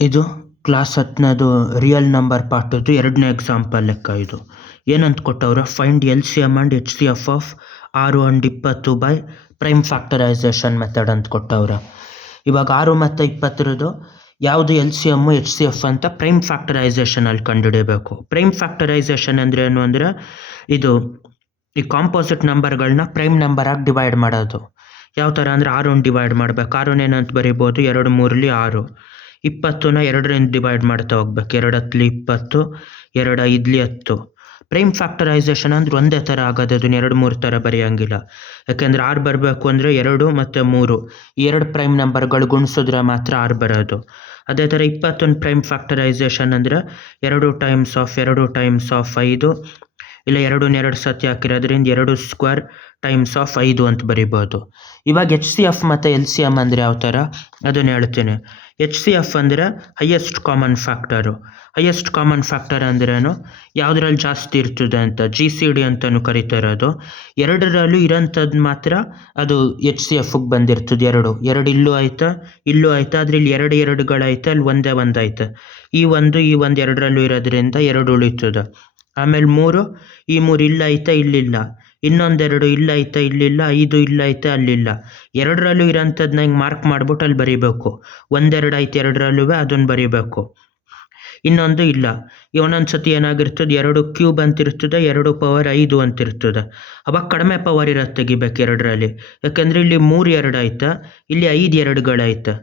ಇದು class 10 real number ಪಾರ್ಟದು 2ನೇ example ಲೆಕ್ಕ. ಇದು ಏನಂತ ಕೊಟ್ಟವ್ರೆ, find L C M and H C F of 6 and 20 by prime factorisation method ಅಂತ ಕೊಟ್ಟವ್ರೆ. ಇವಾಗ 6 ಮತ್ತು 20ರದು ಯಾವುದು L C M H C F ಅಂತ ಪ್ರೈಮ್ ಫ್ಯಾಕ್ಟರೈಸೇಷನಲ್ಲಿ ಕಂಡುಹಿಡಿಯಬೇಕು. ಪ್ರೈಮ್ ಫ್ಯಾಕ್ಟರೈಸೇಷನ್ ಅಂದರೆ ಏನು ಅಂದರೆ, ಇದು ಈ ಕಾಂಪೋಸಿಟ್ ನಂಬರ್ಗಳನ್ನ ಪ್ರೈಮ್ ನಂಬರಾಗಿ ಡಿವೈಡ್ ಮಾಡೋದು. ಯಾವ ಥರ ಅಂದರೆ 6 ಡಿವೈಡ್ ಮಾಡಬೇಕು. 6 ಏನಂತ ಬರಿಬೋದು, 2 3 6. 20ನ 2ರಿಂದ ಡಿವೈಡ್ ಮಾಡ್ತಾ ಹೋಗ್ಬೇಕು. 2 10 20, 2 5 10. ಪ್ರೈಮ್ ಫ್ಯಾಕ್ಟರೈಸೇಷನ್ ಅಂದ್ರೆ ಒಂದೇ ಥರ ಆಗೋದು, ಅದನ್ನ 2 3 ಥರ ಬರೆಯೋಂಗಿಲ್ಲ. ಯಾಕೆಂದರೆ 6 ಬರಬೇಕು ಅಂದರೆ 2 ಮತ್ತು 3 ಈ 2 ಪ್ರೈಮ್ ನಂಬರ್ಗಳು ಗುಣಿಸಿದ್ರೆ ಮಾತ್ರ 6 ಬರೋದು. ಅದೇ ಥರ 20ನ ಪ್ರೈಮ್ ಫ್ಯಾಕ್ಟರೈಸೇಷನ್ ಅಂದರೆ 2 ಟೈಮ್ಸ್ ಆಫ್ 5, ಇಲ್ಲ 2ನ 2 ಸತಿ ಹಾಕಿರೋದ್ರಿಂದ 2 ಸ್ಕ್ವೇರ್ ಟೈಮ್ಸ್ ಆಫ್ 5 ಅಂತ ಬರಿಬೋದು. ಇವಾಗ ಎಚ್ ಸಿ ಎಫ್ ಮತ್ತು ಎಲ್ ಸಿ ಎಮ್ ಅಂದರೆ ಯಾವ ಥರ ಅದನ್ನು ಹೇಳ್ತೀನಿ. ಎಚ್ ಸಿ ಎಫ್ ಅಂದರೆ highest common factor. Highest common factor ಅಂದ್ರೇನು, ಯಾವುದ್ರಲ್ಲಿ ಜಾಸ್ತಿ ಇರ್ತದೆ ಅಂತ ಜಿ ಸಿ ಡಿ ಅಂತಲೂ ಕರೀತಾರೆ. ಅದು 2ರಲ್ಲೂ ಇರೋಂಥದ್ದು ಮಾತ್ರ ಅದು ಎಚ್ ಸಿ ಎಫ್ಗೆ ಬಂದಿರ್ತದೆ. 2 ಇಲ್ಲೂ ಆಯ್ತಾ ಇಲ್ಲೂ ಆಯ್ತಾ, ಆದರೆ ಇಲ್ಲಿ 2 2ಗಳೈತೆ, ಅಲ್ಲಿ ಒಂದೇ ಒಂದು ಐತೆ. ಈ ಒಂದು 2ರಲ್ಲೂ ಇರೋದ್ರಿಂದ 2 ಉಳಿತದೆ. ಆಮೇಲೆ 3 ಈ 3 ಇಲ್ಲೈತೆ ಇಲ್ಲಿಲ್ಲ. ಇನ್ನೊಂದೆರಡು ಇಲ್ಲೈತೆ ಇಲ್ಲಿಲ್ಲ. 5 ಇಲ್ಲೈತೆ ಅಲ್ಲಿಲ್ಲ. 2ರಲ್ಲೂ ಇರೋಂಥದ್ದನ್ನ ಹಿಂಗೆ ಮಾರ್ಕ್ ಮಾಡ್ಬಿಟ್ಟು ಅಲ್ಲಿ ಬರೀಬೇಕು. 1 2 ಐತೆ 2ರಲ್ಲೂ, ಅದನ್ನು ಬರೀಬೇಕು. ಇನ್ನೊಂದು ಇಲ್ಲ. ಒಂದೊಂದು ಸತಿ ಏನಾಗಿರ್ತದೆ, 2 ಕ್ಯೂಬ್ ಅಂತಿರ್ತದೆ, 2 ಪವರ್ 5 ಅಂತಿರ್ತದೆ. ಅವಾಗ ಕಡಿಮೆ ಪವರ್ ಇರೋದು ತೆಗಿಬೇಕು 2ರಲ್ಲಿ. ಯಾಕೆಂದರೆ ಇಲ್ಲಿ 3 2 ಐತೆ, ಇಲ್ಲಿ 5 2ಗಳೈತೆ.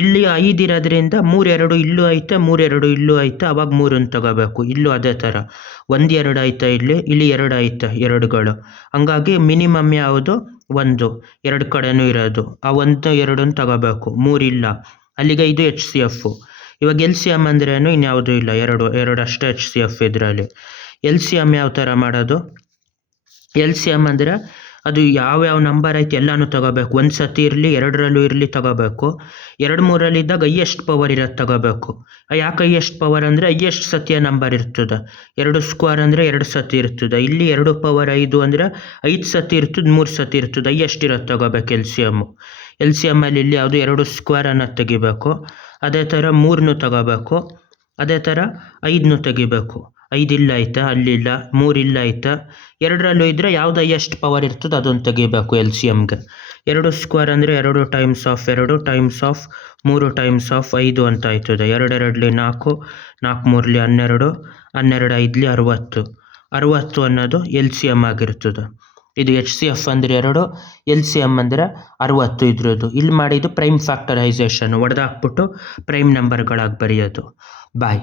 ಇಲ್ಲಿ 5 ಇರೋದ್ರಿಂದ 3 2 ಇಲ್ಲೂ ಐತೆ, 3 2 ಇಲ್ಲೂ ಐತೆ, ಅವಾಗ 3 ತಗೋಬೇಕು. ಇಲ್ಲೂ ಅದೇ ಥರ 1 2 ಐತೆ, ಇಲ್ಲಿ 2 ಐತೆ 2ಗಳು. ಹಂಗಾಗಿ ಮಿನಿಮಮ್ ಯಾವುದು 1, 2 ಕಡೆನೂ ಇರೋದು. ಆ 1 2 ತಗೋಬೇಕು. 3 ಇಲ್ಲ, ಅಲ್ಲಿಗೆ ಇದು ಎಚ್ ಸಿ ಎಫ್. ಇವಾಗ ಎಲ್ ಸಿ ಎಮ್ ಅಂದ್ರೇನು, ಇನ್ಯಾವುದೂ ಇಲ್ಲ, 2 ಅಷ್ಟೇ ಎಚ್ ಸಿ ಎಫ್ ಇದರಲ್ಲಿ. ಎಲ್ ಸಿ ಎಮ್ ಯಾವ ಥರ ಮಾಡೋದು, ಎಲ್ ಸಿ ಎಮ್ ಅಂದರೆ ಅದು ಯಾವ್ಯಾವ ನಂಬರ್ ಐತೆ ಎಲ್ಲನೂ ತಗೋಬೇಕು. 1 ಸತಿ ಇರಲಿ 2ರಲ್ಲೂ ಇರಲಿ ತಗೋಬೇಕು. 2 3ರಲ್ಲಿ ಇದ್ದಾಗ ಹೈಯೆಸ್ಟ್ ಪವರ್ ಇರೋದು ತಗೋಬೇಕು. ಯಾಕೆ ಹೈಯೆಸ್ಟ್ ಪವರ್ ಅಂದರೆ ಹೈಯೆಸ್ಟ್ ಸತಿಯ ನಂಬರ್ ಇರ್ತದೆ. 2 ಸ್ಕ್ವೇರ್ ಅಂದರೆ 2 ಸತಿ ಇರ್ತದೆ. ಇಲ್ಲಿ 2 ಪವರ್ 5 ಅಂದರೆ 5 ಸತಿ ಇರ್ತದೆ, 3 ಸತಿ ಇರ್ತದೆ. ಹೈಯೆಸ್ಟ್ ಇರೋದು ತಗೋಬೇಕು L C M. L C ಎಮ್ಮಲ್ಲಿ ಇಲ್ಲಿ ಯಾವುದು 2 ಸ್ಕ್ವೇರ್ ಅನ್ನೋದು ತೆಗಿಬೇಕು. ಅದೇ ಥರ 3 ತಗೋಬೇಕು. ಅದೇ ಥರ 5 ತೆಗಿಬೇಕು. 5 ಇಲ್ಲ ಐತೆ ಅಲ್ಲಿಲ್ಲ, 3 ಇಲ್ಲ ಐತೆ. 2ರಲ್ಲೂ ಇದ್ದರೆ ಯಾವ್ದು ಹೈಯೆಸ್ಟ್ ಪವರ್ ಇರ್ತದೆ ಅದನ್ನು ತೆಗಿಬೇಕು ಎಲ್ ಸಿ ಎಮ್ಗೆ. 2 ಸ್ಕ್ವೇರ್ ಅಂದರೆ 2 times of 2 times of 3 times of 5 ಅಂತ ಆಯ್ತದೆ. 2 2 4, 4 3 12, 12 5 60. 60 ಅನ್ನೋದು ಎಲ್ ಸಿ ಎಮ್ ಆಗಿರ್ತದೆ. ಇದು ಎಚ್ ಸಿ ಎಫ್ ಅಂದರೆ 2, ಎಲ್ ಸಿ ಎಮ್ ಅಂದರೆ 60 ಇದ್ರದ್ದು. ಇಲ್ಲಿ ಮಾಡಿದ್ದು ಪ್ರೈಮ್ ಫ್ಯಾಕ್ಟರೈಸೇಷನ್, ಹೊಡೆದಾಕ್ಬಿಟ್ಟು ಪ್ರೈಮ್ ನಂಬರ್ಗಳಾಗಿ ಬರೆಯೋದು. ಬಾಯ್.